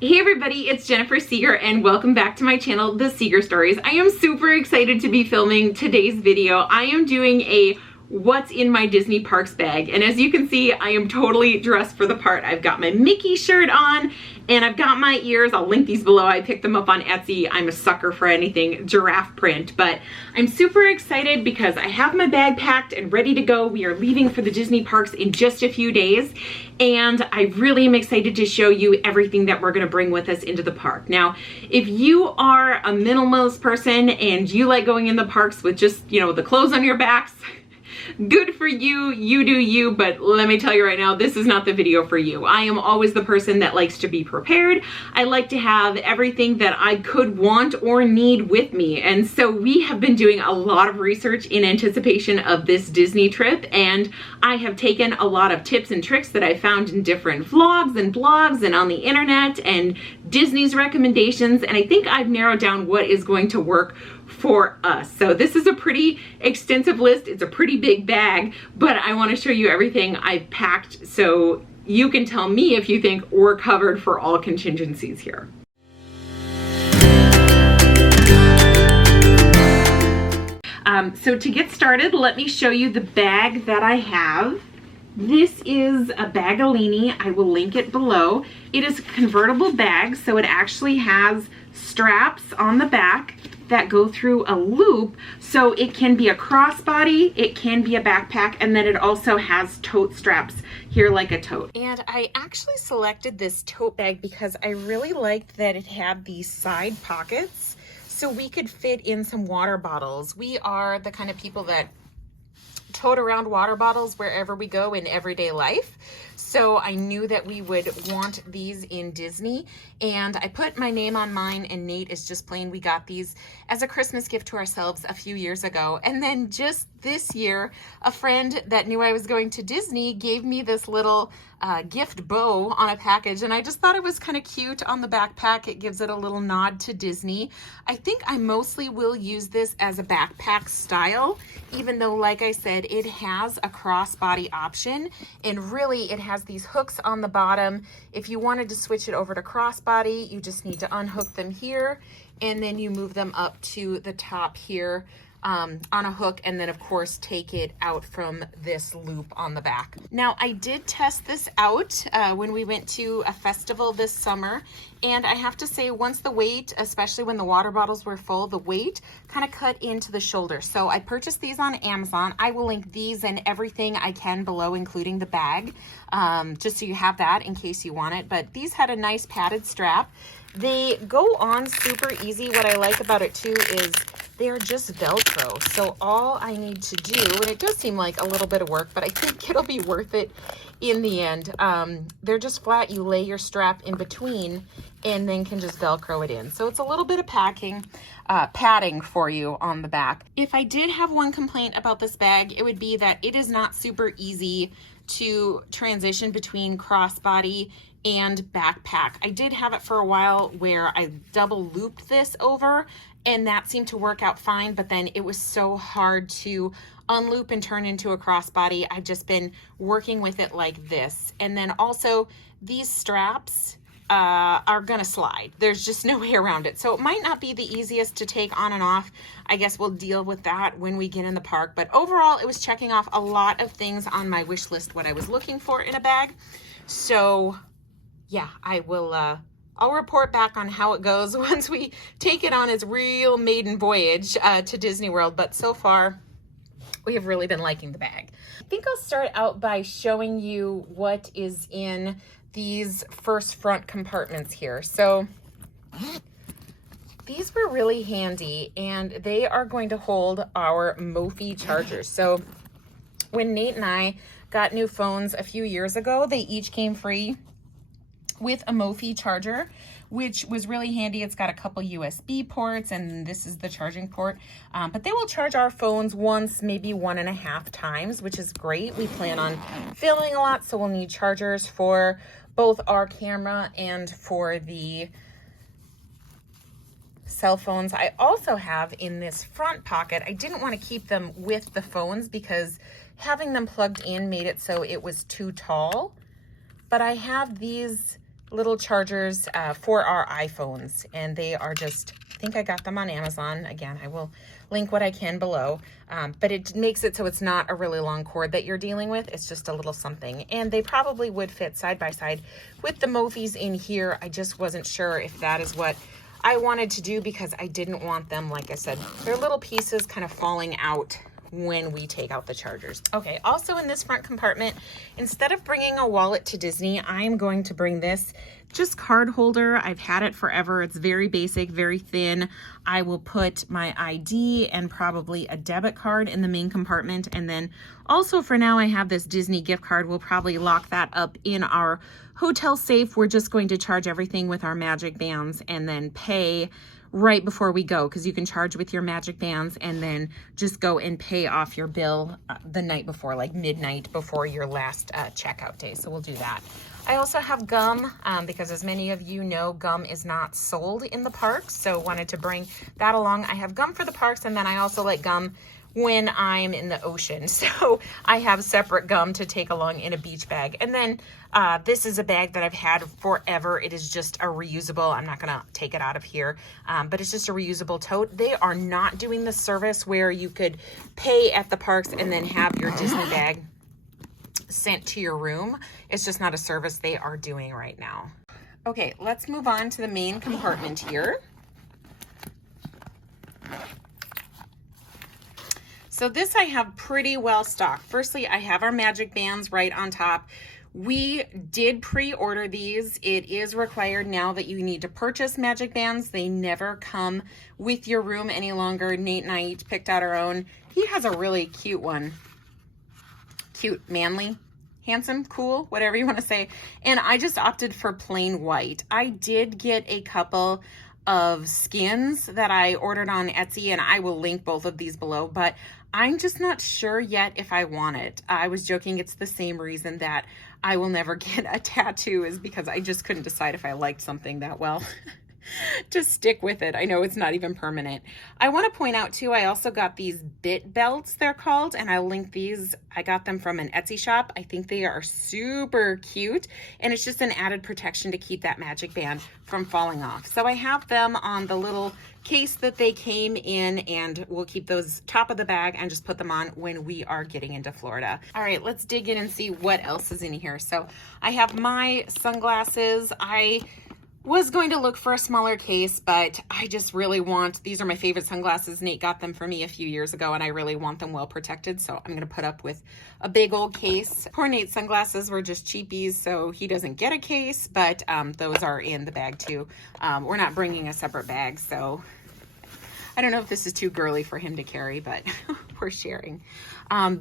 Hey everybody, it's Jennifer Seeger and welcome back to my channel, The Seeger Stories. I am super excited to be filming today's video. I am doing a what's in my Disney parks bag, and as you can see, I am totally dressed for the part. I've got my Mickey shirt on and I've got my ears. I'll link these below. I picked them up on Etsy. I'm a sucker for anything giraffe print, but I'm super excited because I have my bag packed and ready to go. We are leaving for the Disney parks in just a few days, and I really am excited to show you everything that we're gonna bring with us into the park. Now, if you are a minimalist person and you like going in the parks with just, the clothes on your backs, good for you, you do you, but let me tell you right now, this is not the video for you. I am always the person that likes to be prepared. I like to have everything that I could want or need with me. And so we have been doing a lot of research in anticipation of this Disney trip, and I have taken a lot of tips and tricks that I found in different vlogs and blogs and on the internet and Disney's recommendations, and I think I've narrowed down what is going to work for us. So this is a pretty extensive list. It's a pretty big bag, but I want to show you everything I've packed so you can tell me if you think we're covered for all contingencies here. So to get started, let me show you the bag that I have. This is a Bagalini. I will link it below. It is a convertible bag, so it actually has straps on the back that go through a loop, so it can be a crossbody, it can be a backpack, and then it also has tote straps here like a tote. And I actually selected this tote bag because I really liked that it had these side pockets so we could fit in some water bottles. We are the kind of people that tote around water bottles wherever we go in everyday life. So I knew that we would want these in Disney, and I put my name on mine, and Nate is just plain. We got these as a Christmas gift to ourselves a few years ago. And then just this year, a friend that knew I was going to Disney gave me this little gift bow on a package, and I just thought it was kind of cute on the backpack. It gives it a little nod to Disney. I think I mostly will use this as a backpack style, even though, like I said, it has a crossbody option, and really it has these hooks on the bottom. If you wanted to switch it over to crossbody, you just need to unhook them here, and then you move them up to the top here on a hook, and then of course take it out from this loop on the back. Now, I did test this out when we went to a festival this summer, and I have to say, once the weight, especially when the water bottles were full, the weight kind of cut into the shoulder. So I purchased these on Amazon. I will link these and everything I can below, including the bag, just so you have that in case you want it. But these had a nice padded strap. They go on super easy. What I like about it too is they are just Velcro. So all I need to do, and it does seem like a little bit of work, but I think it'll be worth it in the end. They're just flat. You lay your strap in between and then can just Velcro it in. So it's a little bit of padding for you on the back. If I did have one complaint about this bag, it would be that it is not super easy to transition between crossbody and backpack. I did have it for a while where I double looped this over, and that seemed to work out fine, but then it was so hard to unloop and turn into a crossbody. I've just been working with it like this. And then also these straps are gonna slide. There's just no way around it. So it might not be the easiest to take on and off. I guess we'll deal with that when we get in the park. But overall, it was checking off a lot of things on my wish list, what I was looking for in a bag. So yeah, I will, I'll report back on how it goes once we take it on its real maiden voyage to Disney World. But so far, we have really been liking the bag. I think I'll start out by showing you what is in these first front compartments here. So these were really handy, and they are going to hold our Mophie chargers. So when Nate and I got new phones a few years ago, they each came free with a Mophie charger, which was really handy. It's got a couple USB ports, and this is the charging port. But they will charge our phones once, maybe 1.5 times, which is great. We plan on filming a lot, so we'll need chargers for both our camera and for the cell phones. I also have in this front pocket, I didn't want to keep them with the phones because having them plugged in made it so it was too tall, but I have these little chargers for our iPhones, and they are just, I think I got them on Amazon. Again, I will link what I can below, but it makes it so it's not a really long cord that you're dealing with. It's just a little something, and they probably would fit side by side with the Mophis in here. I just wasn't sure if that is what I wanted to do, because I didn't want them, like I said, they're little pieces kind of falling out when we take out the chargers. Okay, also in this front compartment, instead of bringing a wallet to Disney, I'm going to bring this just card holder. I've had it forever. It's very basic, very thin. I will put my ID and probably a debit card in the main compartment. And then also for now, I have this Disney gift card. We'll probably lock that up in our hotel safe. We're just going to charge everything with our magic bands and then pay right before we go, because you can charge with your magic bands and then just go and pay off your bill the night before, like midnight before your last checkout day. So we'll do that. I also have gum because, as many of you know, gum is not sold in the parks, so wanted to bring that along. I have gum for the parks, and then I also like gum when I'm in the ocean, so I have separate gum to take along in a beach bag. And then this is a bag that I've had forever. It is just a reusable, I'm not gonna take it out of here, but it's just a reusable tote. They are not doing the service where you could pay at the parks and then have your Disney bag sent to your room. It's just not a service they are doing right now. Okay, let's move on to the main compartment here. So this I have pretty well stocked. Firstly, I have our magic bands right on top. We did pre-order these. It is required now that you need to purchase magic bands. They never come with your room any longer. Nate and I each picked out our own. He has a really cute one. Cute, manly, handsome, cool, whatever you want to say. And I just opted for plain white. I did get a couple of skins that I ordered on Etsy, and I will link both of these below, but I'm just not sure yet if I want it. I was joking, it's the same reason that I will never get a tattoo, is because I just couldn't decide if I liked something that well to stick with it. I know it's not even permanent. I want to point out too, I also got these bit belts, they're called, and I'll link these. I got them from an Etsy shop. I think they are super cute, and it's just an added protection to keep that magic band from falling off. So I have them on the little case that they came in, and we'll keep those top of the bag and just put them on when we are getting into Florida. All right, let's dig in and see what else is in here. So I have my sunglasses. I was going to look for a smaller case, but I just really want, these are my favorite sunglasses. Nate got them for me a few years ago, and I really want them well protected, so I'm gonna put up with a big old case. Poor Nate's sunglasses were just cheapies, so he doesn't get a case, but those are in the bag too. We're not bringing a separate bag, so I don't know if this is too girly for him to carry, but we're sharing.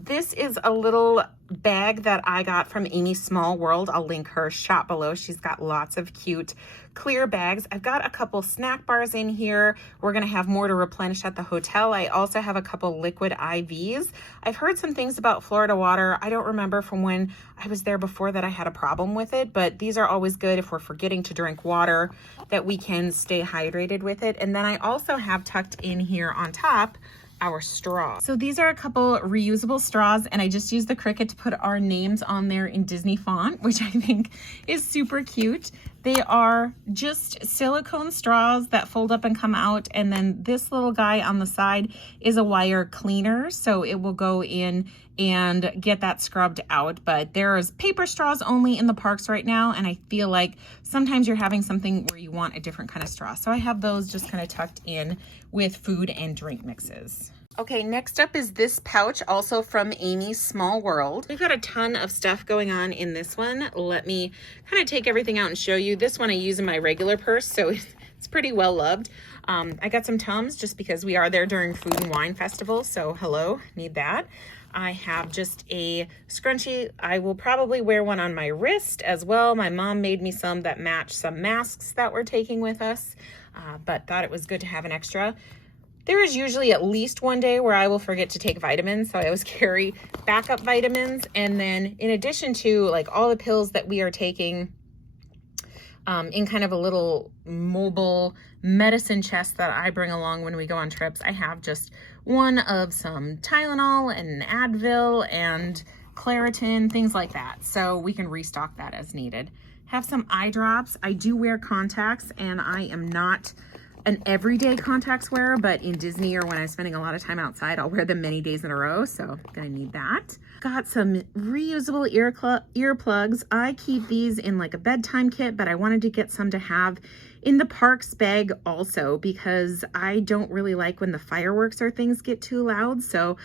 This is a little bag that I got from Amy Small World. I'll link her shop below. She's got lots of cute clear bags. I've got a couple snack bars in here. We're gonna have more to replenish at the hotel. I also have a couple liquid IVs. I've heard some things about Florida water. I don't remember from when I was there before that I had a problem with it, but these are always good if we're forgetting to drink water, that we can stay hydrated with it. And then I also have tucked in here on top our straw. So these are a couple reusable straws, and I just used the Cricut to put our names on there in Disney font, which I think is super cute. They are just silicone straws that fold up and come out, and then this little guy on the side is a wire cleaner, so it will go in and get that scrubbed out. But there's paper straws only in the parks right now, and I feel like sometimes you're having something where you want a different kind of straw. So I have those just kind of tucked in with food and drink mixes. Okay, next up is this pouch, also from Amy's Small World. We've got a ton of stuff going on in this one. Let me kind of take everything out and show you. This one I use in my regular purse, so it's pretty well loved. I got some Tums just because we are there during Food and Wine Festival, so hello, need that. I have just a scrunchie. I will probably wear one on my wrist as well. My mom made me some that match some masks that we're taking with us, but thought it was good to have an extra. There is usually at least one day where I will forget to take vitamins, so I always carry backup vitamins. And then in addition to like all the pills that we are taking in kind of a little mobile medicine chest that I bring along when we go on trips, I have just one of some Tylenol and Advil and Claritin, things like that, so we can restock that as needed. Have some eye drops. I do wear contacts, and I am not an everyday contacts wearer, but in Disney or when I'm spending a lot of time outside, I'll wear them many days in a row, so I'm gonna need that. Got some reusable earplugs. I keep these in like a bedtime kit, but I wanted to get some to have in the parks bag also, because I don't really like when the fireworks or things get too loud, so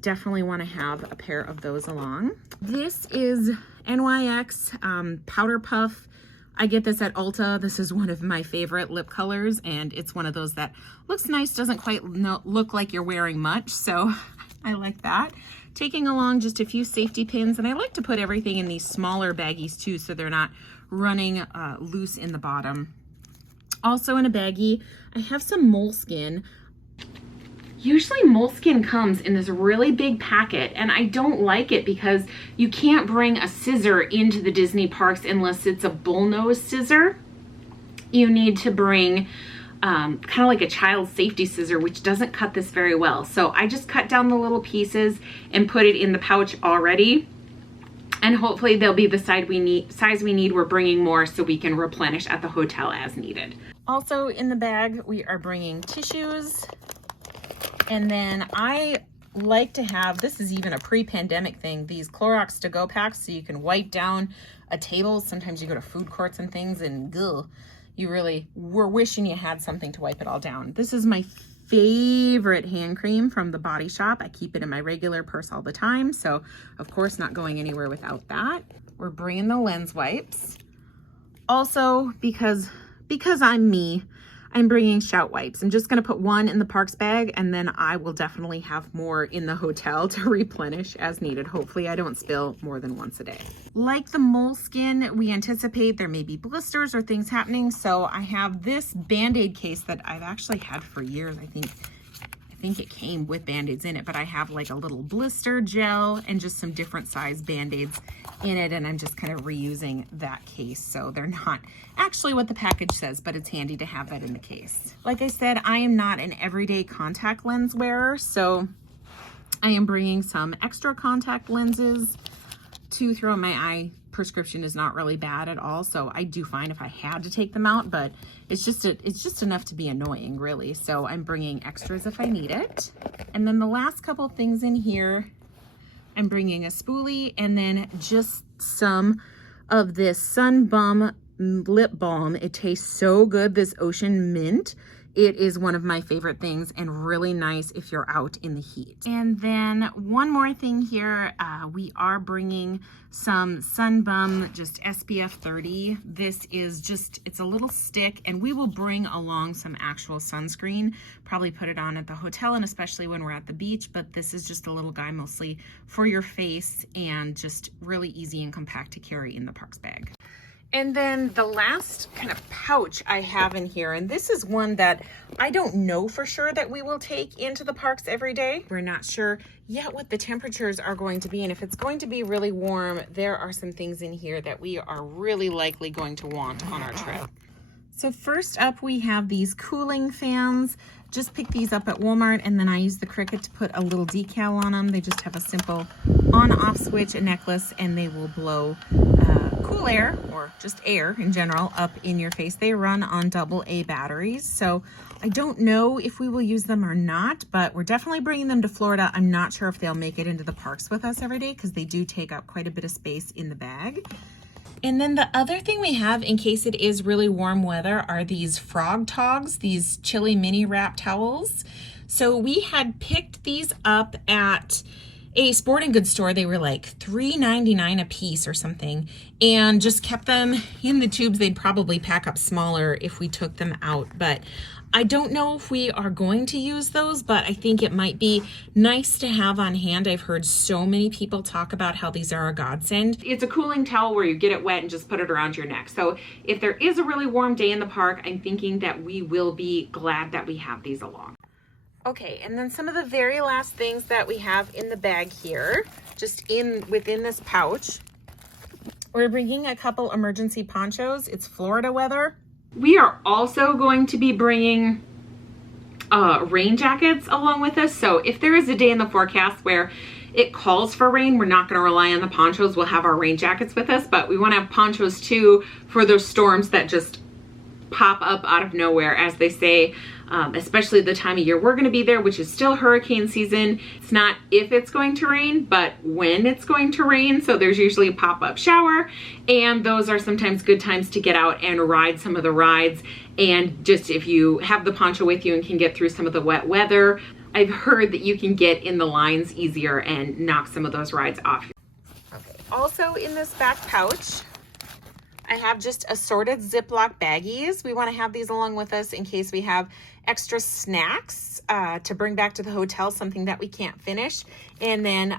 definitely want to have a pair of those along. This is NYX Powder Puff. I get this at Ulta. This is one of my favorite lip colors, and it's one of those that looks nice, doesn't quite look like you're wearing much, so I like that. Taking along just a few safety pins, and I like to put everything in these smaller baggies too, so they're not running loose in the bottom. Also in a baggie, I have some moleskin. Usually moleskin comes in this really big packet, and I don't like it because you can't bring a scissor into the Disney parks unless it's a bullnose scissor. You need to bring kind of like a child safety scissor, which doesn't cut this very well. So I just cut down the little pieces and put it in the pouch already. And hopefully they'll be the size we need. We're bringing more so we can replenish at the hotel as needed. Also in the bag, we are bringing tissues. And then I like to have, this is even a pre-pandemic thing, these Clorox to-go packs so you can wipe down a table. Sometimes you go to food courts and things and you really were wishing you had something to wipe it all down. This is my favorite hand cream from the Body Shop. I keep it in my regular purse all the time, so of course not going anywhere without that. We're bringing the lens wipes. Also, because I'm me, I'm bringing shout wipes. I'm just gonna put one in the parks bag, and then I will definitely have more in the hotel to replenish as needed. Hopefully I don't spill more than once a day. Like the moleskin, we anticipate there may be blisters or things happening, so I have this Band-Aid case that I've actually had for years. I think it came with Band-Aids in it, but I have like a little blister gel and just some different size Band-Aids in it, and I'm just kind of reusing that case. So they're not actually what the package says, but it's handy to have that in the case. Like I said, I am not an everyday contact lens wearer, so I am bringing some extra contact lenses to throw in my eye. Prescription is not really bad at all, so I do fine if I had to take them out, but it's just enough to be annoying, really. So I'm bringing extras if I need it. And then the last couple things in here, I'm bringing a spoolie and then just some of this Sun Bum lip balm. It tastes so good, this ocean mint. It is one of my favorite things and really nice if you're out in the heat. And then one more thing here, we are bringing some Sun Bum, just SPF 30. This is just, it's a little stick, and we will bring along some actual sunscreen, probably put it on at the hotel and especially when we're at the beach, but this is just a little guy mostly for your face and just really easy and compact to carry in the parks bag. And then the last kind of pouch I have in here, and this is one that I don't know for sure that we will take into the parks every day. We're not sure yet what the temperatures are going to be, and if it's going to be really warm, there are some things in here that we are really likely going to want on our trip. So first up, we have these cooling fans. Just picked these up at Walmart, and then I use the Cricut to put a little decal on them. They just have a simple on-off switch, a necklace, and they will blow cool air, or just air in general, up in your face. They run on AA batteries, so I don't know if we will use them or not, but we're definitely bringing them to Florida. I'm not sure if they'll make it into the parks with us every day because they do take up quite a bit of space in the bag. And then the other thing we have in case it is really warm weather are these frog togs, these chilly mini wrap towels. So we had picked these up at a sporting goods store. They were like $3.99 a piece or something, and just kept them in the tubes. They'd probably pack up smaller if we took them out, but I don't know if we are going to use those, but I think it might be nice to have on hand. I've heard so many people talk about how these are a godsend. It's a cooling towel where you get it wet and just put it around your neck. So if there is a really warm day in the park, I'm thinking that we will be glad that we have these along. Okay, and then some of the very last things that we have in the bag here, just within this pouch, we're bringing a couple emergency ponchos. It's Florida weather. We are also going to be bringing rain jackets along with us. So if there is a day in the forecast where it calls for rain, we're not going to rely on the ponchos. We'll have our rain jackets with us, but we want to have ponchos too for those storms that just pop up out of nowhere, as they say, especially the time of year we're going to be there, which is still hurricane season. It's not if it's going to rain, but when it's going to rain. So there's usually a pop-up shower, and those are sometimes good times to get out and ride some of the rides. And just if you have the poncho with you and can get through some of the wet weather, I've heard that you can get in the lines easier and knock some of those rides off. Okay. Also in this back pouch, I have just assorted Ziploc baggies. We want to have these along with us in case we have extra snacks to bring back to the hotel, something that we can't finish. And then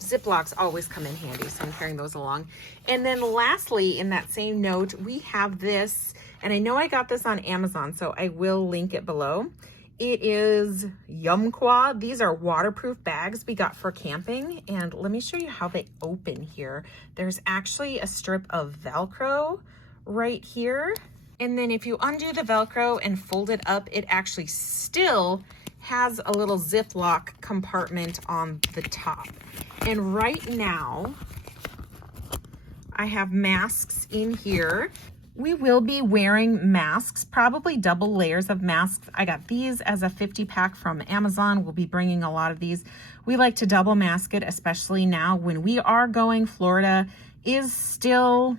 Ziplocs always come in handy, so I'm carrying those along. And then lastly, in that same note, we have this, and I know I got this on Amazon, so I will link it below. It is Yumqua. These are waterproof bags we got for camping, and let me show you how they open here. There's actually a strip of Velcro right here, and then if you undo the Velcro and fold it up, it actually still has a little Ziploc compartment on the top. And right now, I have masks in here. We will be wearing masks, probably double layers of masks. I got these as a 50 pack from Amazon. We'll be bringing a lot of these. We like to double mask it, especially now when we are going. Florida is still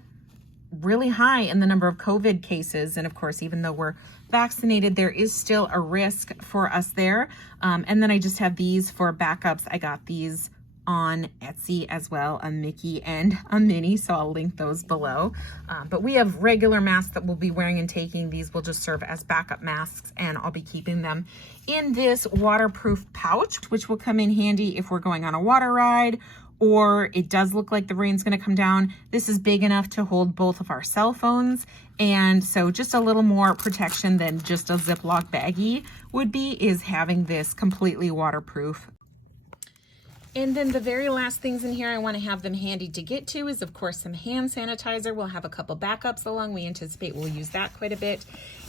really high in the number of COVID cases. And of course, even though we're vaccinated, there is still a risk for us there. And then I just have these for backups. I got these on Etsy as well, a Mickey and a Minnie, so I'll link those below. But we have regular masks that we'll be wearing and taking. These will just serve as backup masks, and I'll be keeping them in this waterproof pouch, which will come in handy if we're going on a water ride, or it does look like the rain's gonna come down. This is big enough to hold both of our cell phones, and so just a little more protection than just a Ziploc baggie would be is having this completely waterproof. And then the very last things in here I want to have them handy to get to is, of course, some hand sanitizer. We'll have a couple backups along. We anticipate we'll use that quite a bit.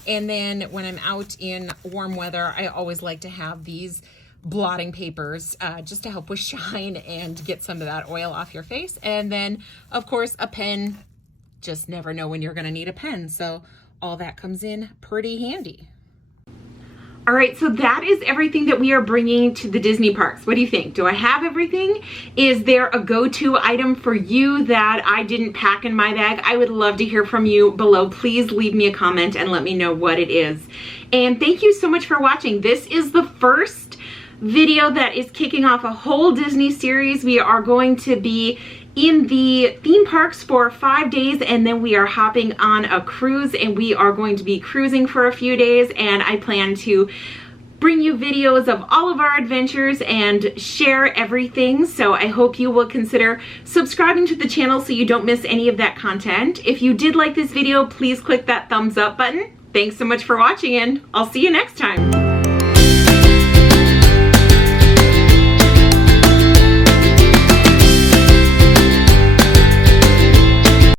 And then when I'm out in warm weather, I always like to have these blotting papers just to help with shine and get some of that oil off your face. And then, of course, a pen. Just never know when you're going to need a pen. So all that comes in pretty handy. All right, so that is everything that we are bringing to the Disney parks. What do you think? Do I have everything? Is there a go-to item for you that I didn't pack in my bag? I would love to hear from you below. Please leave me a comment and let me know what it is. And thank you so much for watching. This is the first video that is kicking off a whole Disney series. We are going to be in the theme parks for 5 days, and then we are hopping on a cruise, and we are going to be cruising for a few days, and I plan to bring you videos of all of our adventures and share everything. So I hope you will consider subscribing to the channel so you don't miss any of that content. If you did like this video, please click that thumbs up button. Thanks so much for watching, and I'll see you next time.